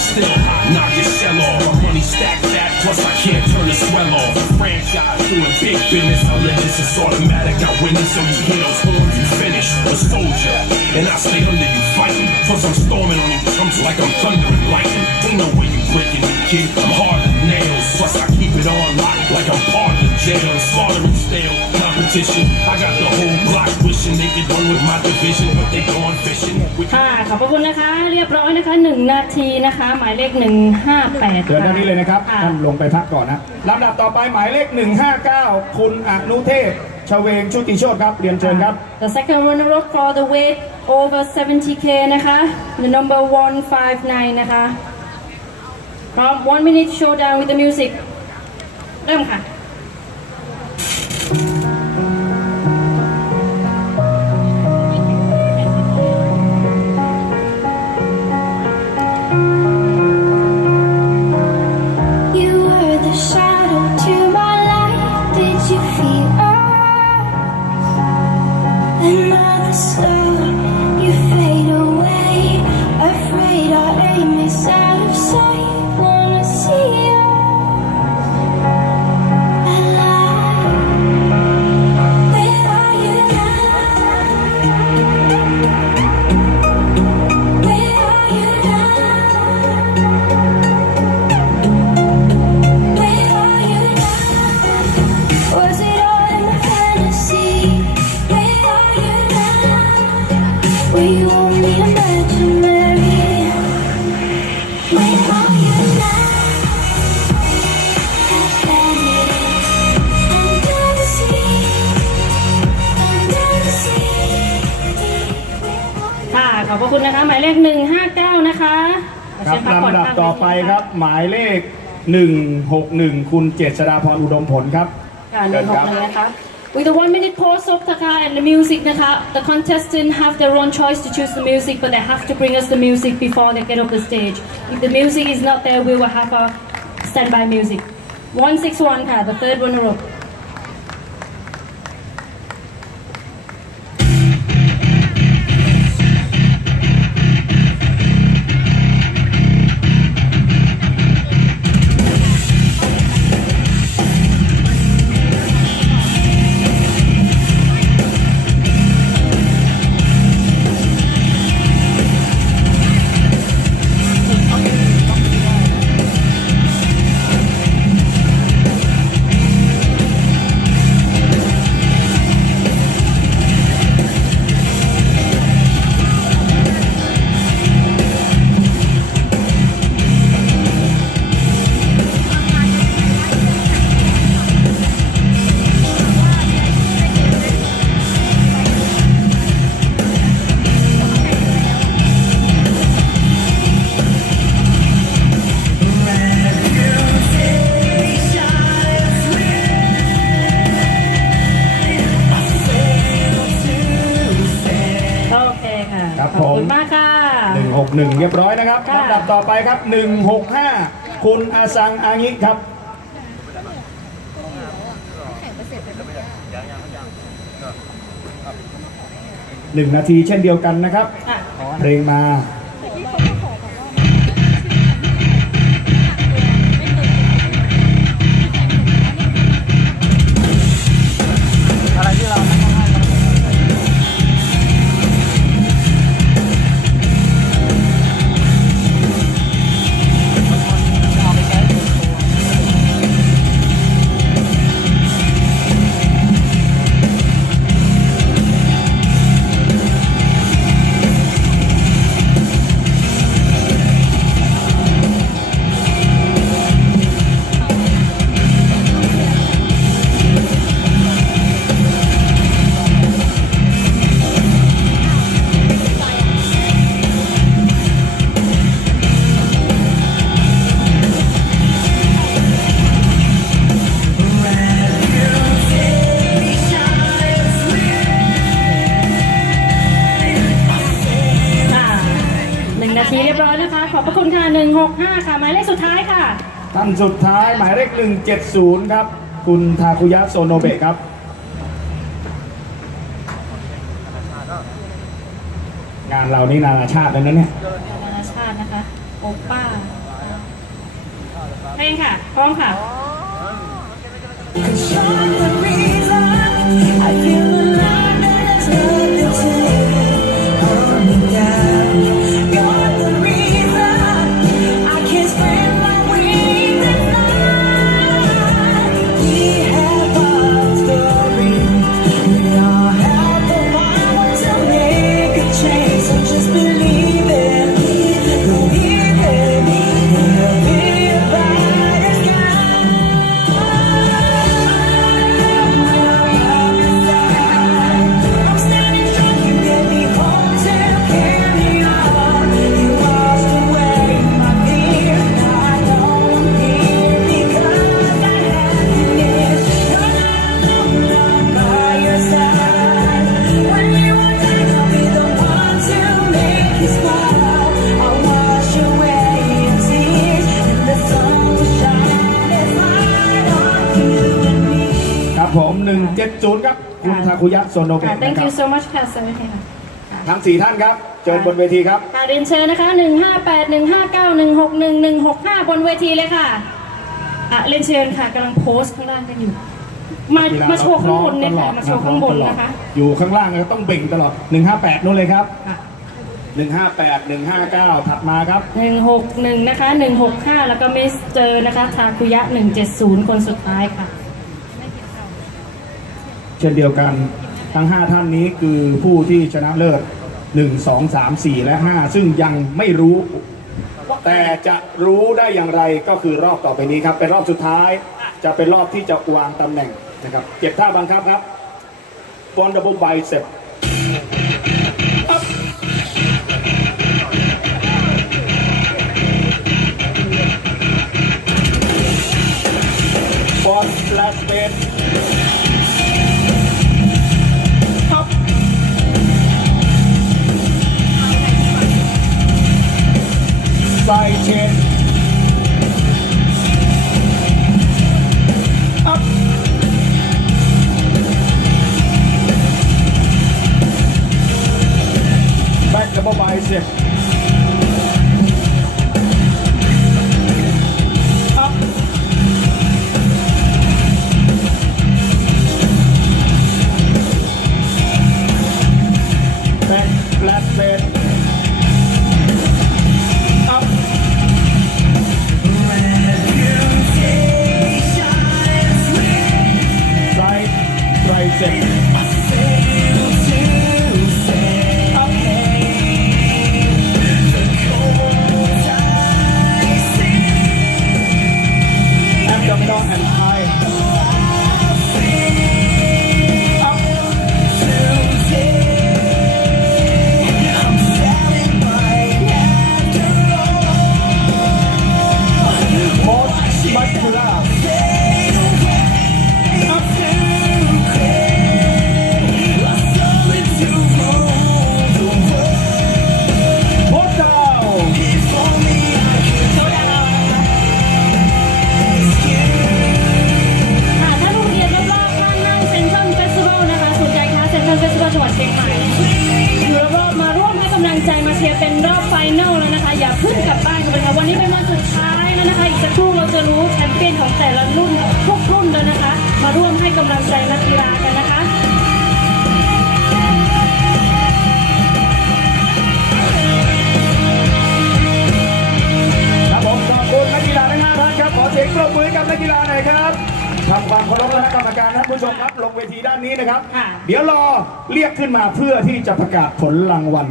still hot, knock your shell off. My money stacked fat, plus I can't turn the swell off. A franchise doing big business, I live this, it's automatic. I win it, so you hear those horns, you finish. A soldier, and I stay under you fighting. Plus I'm storming on you drums like I'm thunder and lightning. Ain't no way you breaking kid. I'm hard as nails. Plus I keep it on lock like I'm part of the jail. Slaughtering stale competition. I got the whole block wishing they could run with my division, but they going fishing. With ค่ะขอบพระคุณนะคะ เรียบร้อยนะคะ1นาทีนะคะ หมายเลข 158เชิญด้านนี้เลยนะครับค่ะท่านลงไปพักก่อนนะลำดับต่อไปหมายเลข 159 คุณอนุเทพชเวงชุติโชตครับเรียนเชิญครับ The second runner up for the weight over 70k นะคะ the number 159 นะคะพร้อม one minute showdown with the music เริ่มค่ะ so ข 159 นะคะครับเชิญพักผ่อนลำดับข้างต่อเวทีไปครับ หมายเลข 161 คุณเจษฎาพรอุดมผลครับค่ะหเชินึ่ญงหคกรับหนึ่งนะคะ With the one minute pause of Taka and the music นะคะ the contestant have their own choice to choose the music but they have to bring us the music before they get off the stage if the music is not there we will have a standby music 161 ค่ะ the third runner 161เรียบร้อยนะครับค่ะลำดับต่อไปครับ165คุณอาซังอางิครับหนึ่งนาทีเช่นเดียวกันนะครับค่ะเพลงมา หนึ่งนาทีเรียบร้อยนะคะ ขอบพระคุณค่ะหนึ่งหกห้าค่ะ หมายเลขสุดท้ายค่ะ ท่านสุดท้ายหมายเลขหนึ่งเจ็ดศูนย์ครับ คุณทาคุยะโซโนเบะครับงานเรานี่นานาชาติแล้วนะเนี่ยนานาชาตินะคะโอป้าเพลงค่ะพร้อมค่ะ คุณทาคุยะโซโนเบะค่ะนะ thank ครั you บ so much ค่ะ sir ค่ะ ทั้งสี่ท่านครับเชิญบนเวทีครับ ค่ะเรียนเชิญนะคะ 158 159 161 165 บนเวทีเลยค่ะ อะเรียนเชิญค่ะกำลังโพสต์ข้างล่างกันอยู่ มามาโชว์ข้างบนเนี่ยค่ะ มาโชว์ข้างบนนะคะ อยู่ข้างล่างก็ต้องเบ่งตลอด 158นู่นเลยครับ ค่ะ 158 159 ถัดมาครับ 161 นะคะ 165 แล้วก็มิสเจอนะคะ ทาคุยะ 170 คนสุดท้ายค่ะ เช่นเดียวกันทั้ง 5 ท่านนี้คือผู้ที่ชนะเลิศ 1 2 3 4 และ 5 ซึ่งยังไม่รู้ แต่จะรู้ได้อย่างไรก็คือรอบต่อไปนี้ครับ เป็นรอบสุดท้ายจะเป็นรอบที่จะวางตำแหน่งนะครับเก็บท่าบังคับครับฟอนดับเบิลไบเซ็ปฟอนสแลชเบน บ็ and high up most จังหวัดเชียงใหม่อยู่รอบมาร่วมให้กำลังใจมาเชียร์เป็นรอบไฟนอลแล้วนะคะ อย่าพึ่งกลับบ้านกันเลยค่ะวันนี้เป็นวันสุดท้ายแล้วนะคะ อีกสักครู่เราจะรู้แชมเปี้ยนของแต่ละรุ่นทุกรุ่นแล้วนะคะ มาร่วมให้กำลังใจนักกีฬากันนะคะ ผู้ชมครับลงเวทีด้านนี้นะครับค่ะเดี๋ยวรอเรียกขึ้นมาเพื่อที่จะประกาศผลรางวัล